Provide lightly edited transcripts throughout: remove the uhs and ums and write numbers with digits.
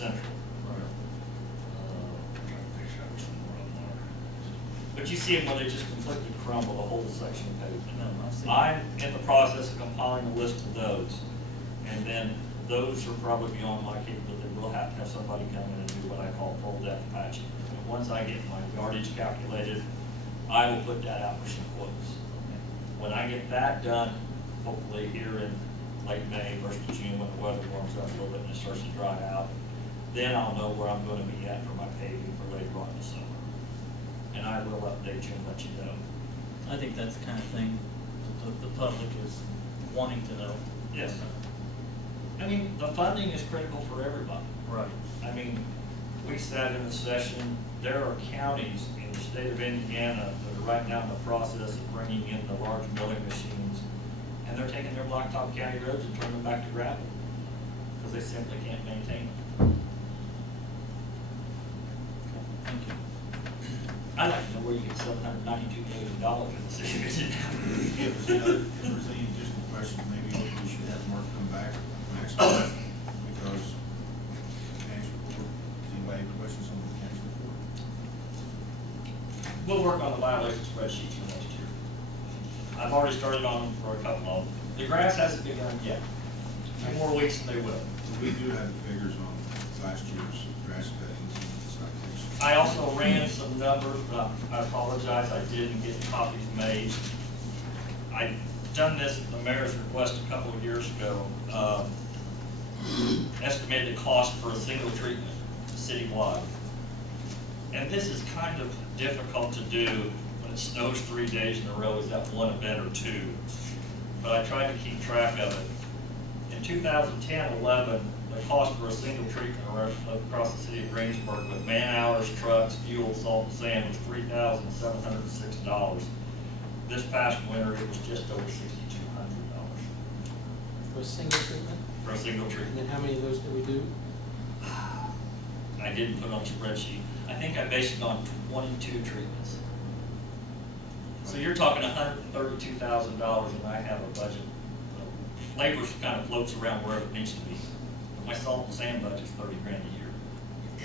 Central. But you see them when they just completely crumble the whole section of pavement. No, I'm in the process of compiling a list of those, and then those are probably beyond my capability. We'll have to have somebody come in and do what I call full depth patching. And once I get my yardage calculated, I will put that out for some quotes. When I get that done, hopefully here in late May, 1st of June, when the weather warms up a little bit and it starts to dry out, then I'll know where I'm going to be at for my paving for later on in the summer. And I will update you and let you know. I think that's the kind of thing the public is wanting to know. Yes. I mean, the funding is critical for everybody. Right. I mean, we sat in a session, there are counties in the state of Indiana that are right now in the process of bringing in the large milling machines, and they're taking their blacktop county roads and turning them back to gravel because they simply can't maintain them. Thank you. I'd like to know where you get $792 million in the city of Indiana. If there's any additional questions, maybe we should have Mark come back next time, because Dan's report, does anybody have questions on the Dan's report? We'll work on the violation spreadsheet for next year. I've already started on them for a couple of them. The grass hasn't begun yet. 2 more weeks and they will. We do have the figures on last year's grass cuttings and citation. I also ran some numbers, but I apologize, I didn't get copies made. I've done this at the mayor's request a couple of years ago. Estimated the cost for a single treatment citywide. And this is kind of difficult to do when it snows 3 days in a row. Is that one event or two? But I tried to keep track of it. In 2010-11, the cost for a single treatment across the city of Greensburg with man hours, trucks, fuel, salt, and sand was $3,706. This past winter, it was just over $6,200. For a single treatment? For a single treatment. And then how many of those do we do? I didn't put it on the spreadsheet. I think I based it on 22 treatments. So you're talking $132,000, and I have a budget. Labor kind of floats around wherever it needs to be. But my salt and sand budget's $30 grand a year.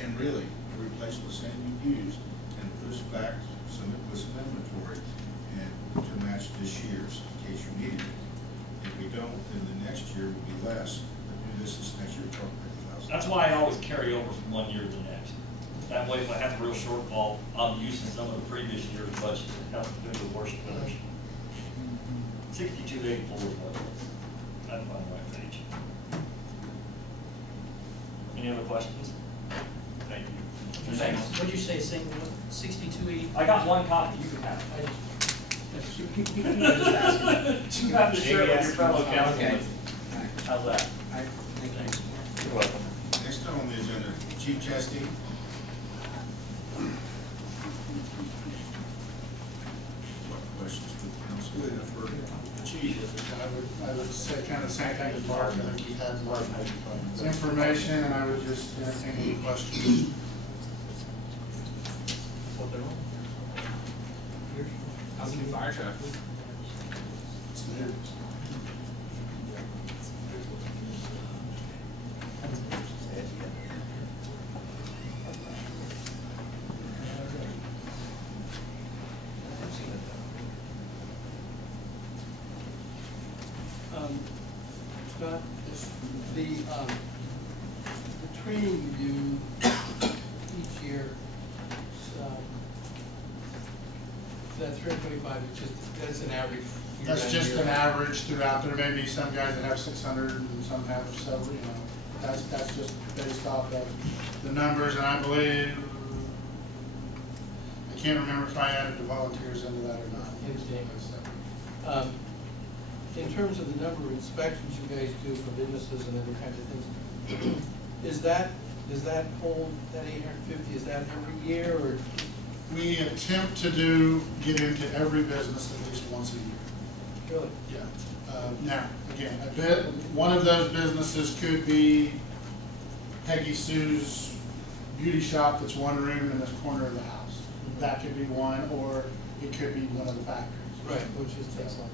And really, to replace the sand you used and push back some with some inventory and to match this year's in case you needed it. If we don't, then the next year will be less. But do this next year, $12,000. That's why I always carry over from one year to the next. That way, if I have a real shortfall, I'm using some of the previous year's budget to help do the worst winters. 6284 is what it is. That's on the right page. Any other questions? Thank you. Thanks. What'd you say, single, 6280? I got one copy, you can have I it. just, you just asked me. You have to share it with your fellow councilmen. Okay. How's that? Thank you. You're welcome. Next on the agenda, Chief Chasteen. What questions for the council? For the chief? I would say kind of the same thing as Mark. I think he had a lot of information, and I would just entertain any questions. How's the new fire truck? It's new. Scott, the training you do each year, that 325, it's just, that's an average. That's just an average throughout. There may be some guys that have 600 and some have several, you know. That's just based off of the numbers, and I believe, I can't remember if I added the volunteers into that or not. In terms of the number of inspections you guys do for businesses and other kinds of things, does that hold, that 850, is that every year, or? We attempt to get into every business at least once a year. Really? Yeah. Now, again, one of those businesses could be Peggy Sue's beauty shop that's one room in the corner of the house. That could be one, or it could be one of the factories. Right, which is takes long.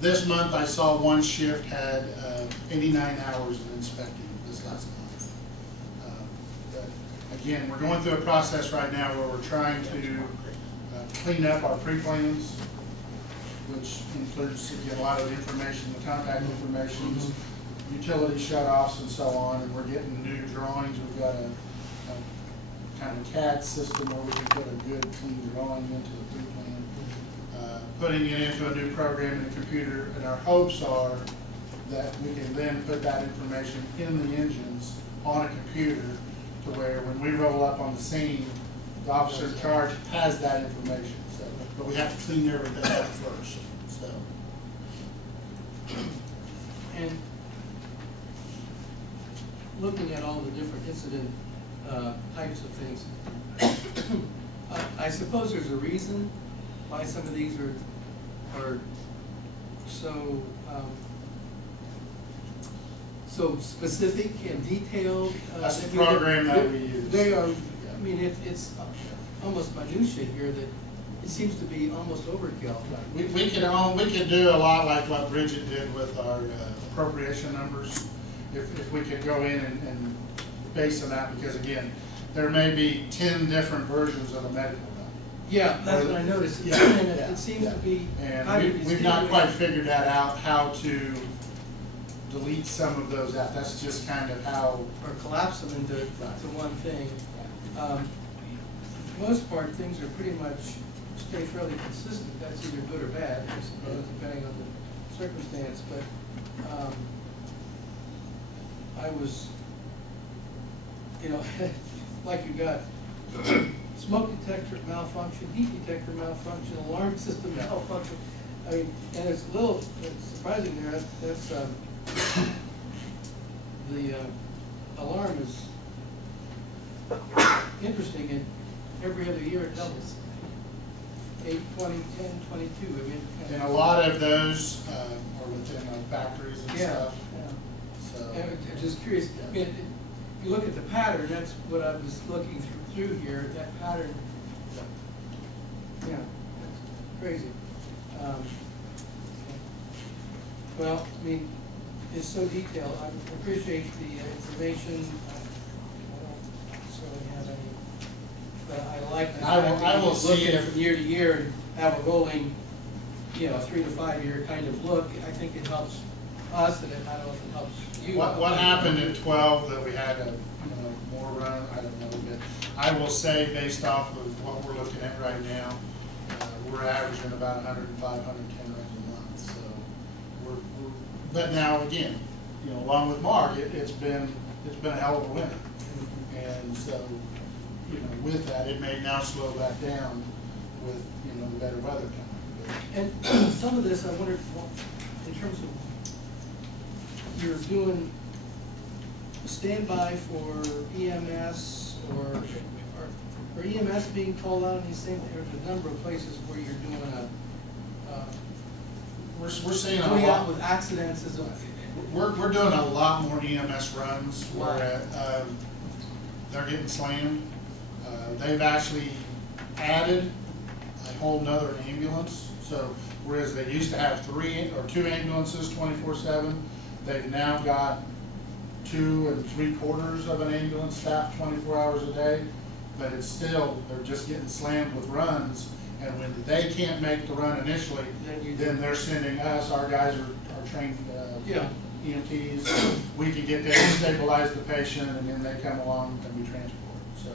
This month I saw one shift had 89 hours of inspecting this last month. But again, we're going through a process right now where we're trying to clean up our pre-plans, which includes, again, a lot of information, the contact information, utility shut-offs and so on, and we're getting new drawings. We've got a kind of CAD system where we can put a good, clean drawing into the pre-plan, putting it into a new program in the computer, and our hopes are that we can then put that information in the engines on a computer to where when we roll up on the scene, the officer in charge has that information. So, but we have to clean everything up first. So, And looking at all the different incident types of things, I suppose there's a reason why some of these are so so specific and detailed. that's the program that we use. They are. I mean, it's almost minutiae here that it seems to be almost overkill. We could do a lot like what Bridget did with our appropriation numbers. If we could go in and base them out, because again, there may be 10 different versions of a medical note. Yeah, that's what I noticed. Yeah, And yeah, it seems to be. And we've not quite figured that out, how to delete some of those out. That's just kind of how. Or collapse them into to one thing. Most part, things are pretty much stay fairly consistent. That's either good or bad, I suppose, depending on the circumstance. But I was, you know, like you got smoke detector malfunction, heat detector malfunction, alarm system malfunction. I mean, and it's surprising there. That's the alarm is interesting, and every other year it doubles. 8, 20, 10, 22. I mean, and a lot of those are within factories and stuff. Yeah. So. And I'm just curious. I mean, if you look at the pattern, that's what I was looking through here. That pattern, yeah, that's crazy. Well, I mean, it's so detailed. I appreciate the information. I don't necessarily have any, but I like the fact that you look at it from year to year and have a rolling, you know, 3 to 5 year kind of look. I think it helps us, and I don't know if it helps you. What happened in 12 that we had a more run? I don't know, but I will say, based off of what we're looking at right now, we're averaging about 105, 110 runs a month. So but now again, you know, along with Mark, it's been a hell of a winter, and so you know, with that, it may now slow back down with the better weather coming. And some of this, I wondered, in terms of you're doing standby for EMS or EMS being called out in these things. There's a number of places where you're doing we're seeing a going lot out with accidents as a. We're doing a lot more EMS runs where they're getting slammed. They've actually added a whole nother ambulance. So whereas they used to have 3 or 2 ambulances 24/7, they've now got 2 3/4 of an ambulance staffed 24 hours a day. But it's still, they're just getting slammed with runs. And when they can't make the run initially, then they're sending us, our guys are trained EMTs, we can get there and stabilize the patient, and then they come along and we transport. So,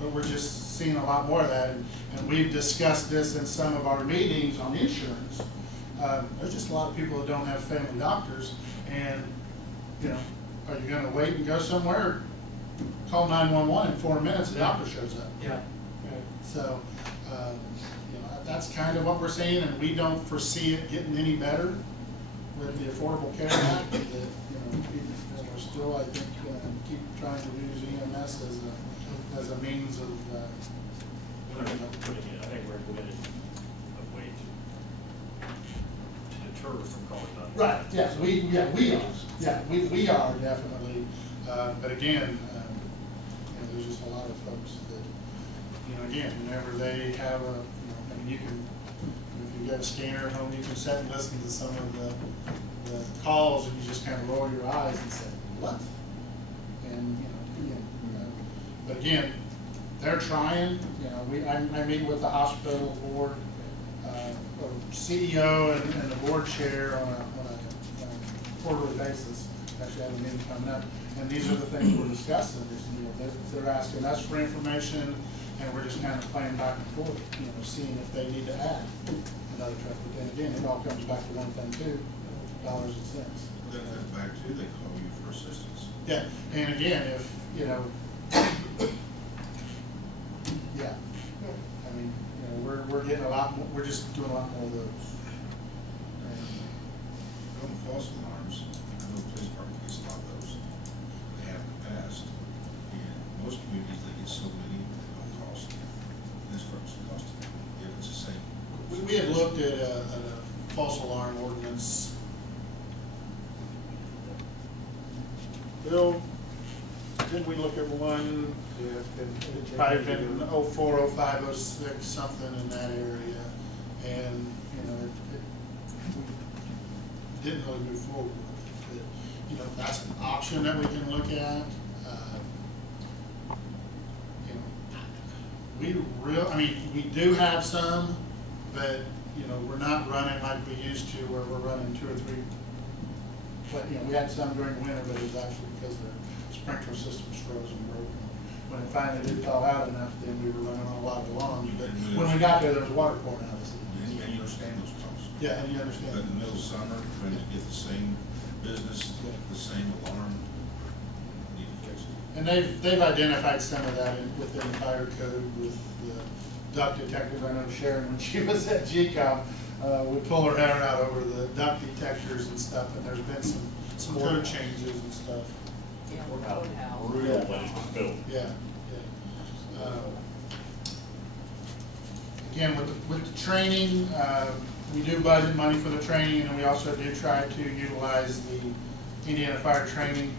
but we're just seeing a lot more of that, and we've discussed this in some of our meetings on insurance. There's just a lot of people that don't have family doctors, and are you going to wait and go somewhere? Call 911 in 4 minutes, the doctor shows up. Yeah. Right. So, that's kind of what we're seeing, and we don't foresee it getting any better with the Affordable Care Act. We're still, I think, keep trying to use EMS as a means of. I think we're committed a way to deter from calling out. Right. Yes. We are. Yeah. We are definitely. But again, there's just a lot of folks that, again, whenever they have you can, if you got a scanner at home, you can sit and listen to some of the calls, and you just kind of roll your eyes and say, what? And but again, they're trying, you know, I meet with the hospital board, or CEO and the board chair on a quarterly basis. Actually, I have a meeting coming up, and these are the things we're discussing. You know, they're asking us for information, and we're just kind of playing back and forth, you know, seeing if they need to add another truck. But then again, it all comes back to one thing too, dollars and cents. Then that's back to, they call you for assistance. Yeah, and again, if, you know, yeah, I mean, you know, we're getting a lot more, we're just doing a lot more of those. On the false alarms, I know the police department gets a lot of those. They have in the past. And most communities, they get so many that don't cost. This truck's costing, if it's the same. We had looked at a false alarm ordinance. Bill, didn't we look at one? It's probably been 04, 05, 06, something in that area. And, you know, we didn't really move forward with it. But, you know, that's an option that we can look at. You know, I mean, we do have some, but, you know, we're not running like we used to, where we're running 2 or 3. But, you know, we had some during winter, but it was actually because their sprinkler systems froze and broke. When it finally did thaw out enough, then we were running on a lot of alarms. But when we got there was water pouring out of the city. And you understand those costs. Yeah, and you understand. But in the middle of summer, when you get the same business, the same alarm, you need to fix it. And they've identified some of that within the fire code with the duct detectors. I know Sharon, when she was at GCOM, would pull her hair out over the duct detectors and stuff, and there's been some code changes and stuff. Yeah, roadhouse. Brutal when it was built. Yeah, yeah. Again, with the training, we do budget money for the training, and we also do try to utilize the Indiana Fire Training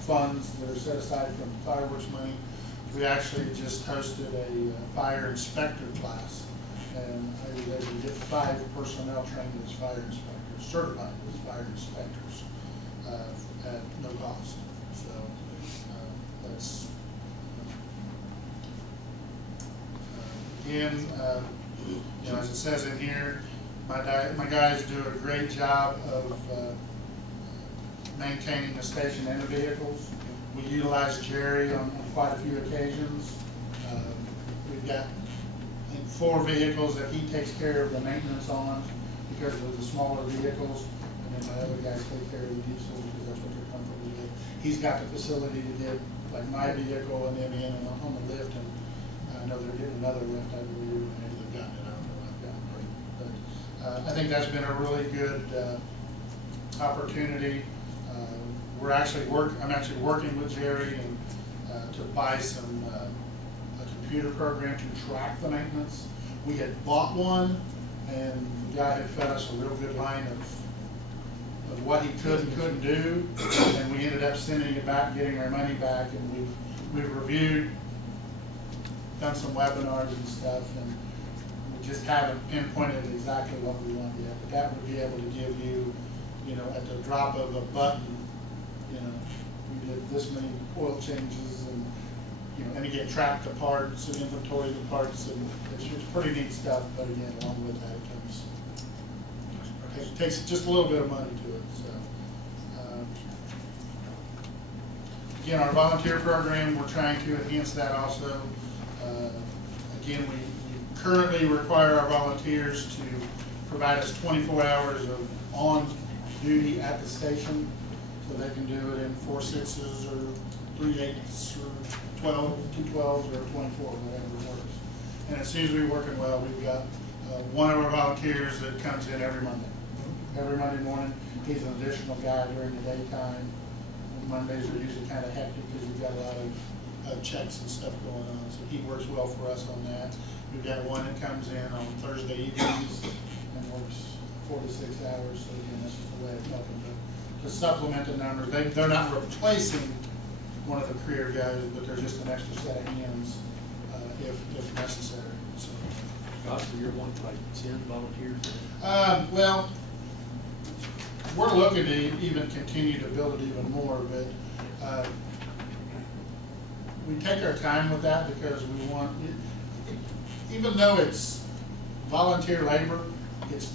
funds that are set aside from fireworks money. We actually just hosted a fire inspector class, and I was able to get 5 personnel trained as fire inspectors, certified as fire inspectors, at no cost. So that's again, you know, as it says in here, my guys do a great job of maintaining the station and the vehicles. We utilize Jerry on quite a few occasions. We've got, I think, 4 vehicles that he takes care of the maintenance on because of the smaller vehicles, and then my other guys take care of the diesels because that's what they're comfortable with. He's got the facility to get like my vehicle and them in and on the lift, and I know they're getting another lift, I believe, and maybe they've gotten it, I don't know, I've gotten it. But I think that's been a really good opportunity. I'm actually working with Jerry and to buy some a computer program to track the maintenance. We had bought one, and the guy had fed us a real good line of what he could and couldn't do, and we ended up sending it back, getting our money back, and we've reviewed, done some webinars and stuff, and we just haven't pinpointed exactly what we want yet. But that would be able to give you, you know, at the drop of a button, you know, we did this many oil changes, and you know, and again, track the parts and inventory the parts, and it's pretty neat stuff. But again, along with that, it takes just a little bit of money to it. So again, our volunteer program, we're trying to enhance that also. Again, we currently require our volunteers to provide us 24 hours of on duty at the station. So they can do it in 4 6s or 3 8s or 12, 2 12s or 24, whatever works. And as soon as we're working well, we've got one of our volunteers that comes in every Monday. Every Monday morning, he's an additional guy during the daytime. Mondays are usually kind of hectic because you've got a lot of checks and stuff going on. So he works well for us on that. We've got one that comes in on Thursday evenings and works 4 to 6 hours. So again, this is the way of helping to supplement the numbers. They're not replacing one of the career guys, but they're just an extra set of hands if necessary. So. Gosh, so you're one like 10 volunteers? Well, we're looking to even continue to build it even more, but we take our time with that because we want, even though it's volunteer labor, it's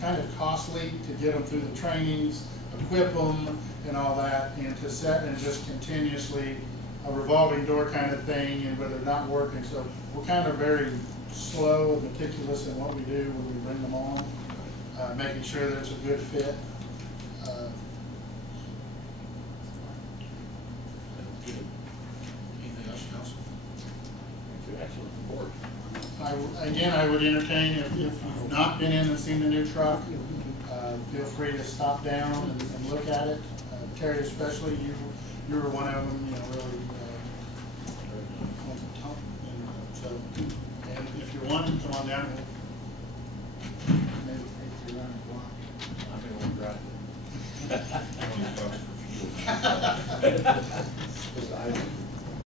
kind of costly to get them through the trainings, equip them and all that, and to set and just continuously a revolving door kind of thing, and where they're not working. So we're kind of very slow and meticulous in what we do when we bring them on, making sure that it's a good fit. Anything else, council? Excellent report. I would entertain, if you've not been in and seen the new truck, feel free to stop down and look at it. Terry, especially, you were one of them, you know, really. So, and if you're wanting, come on down. Maybe take you around the block. I'm gonna drive it. $20 for fuel. Just I-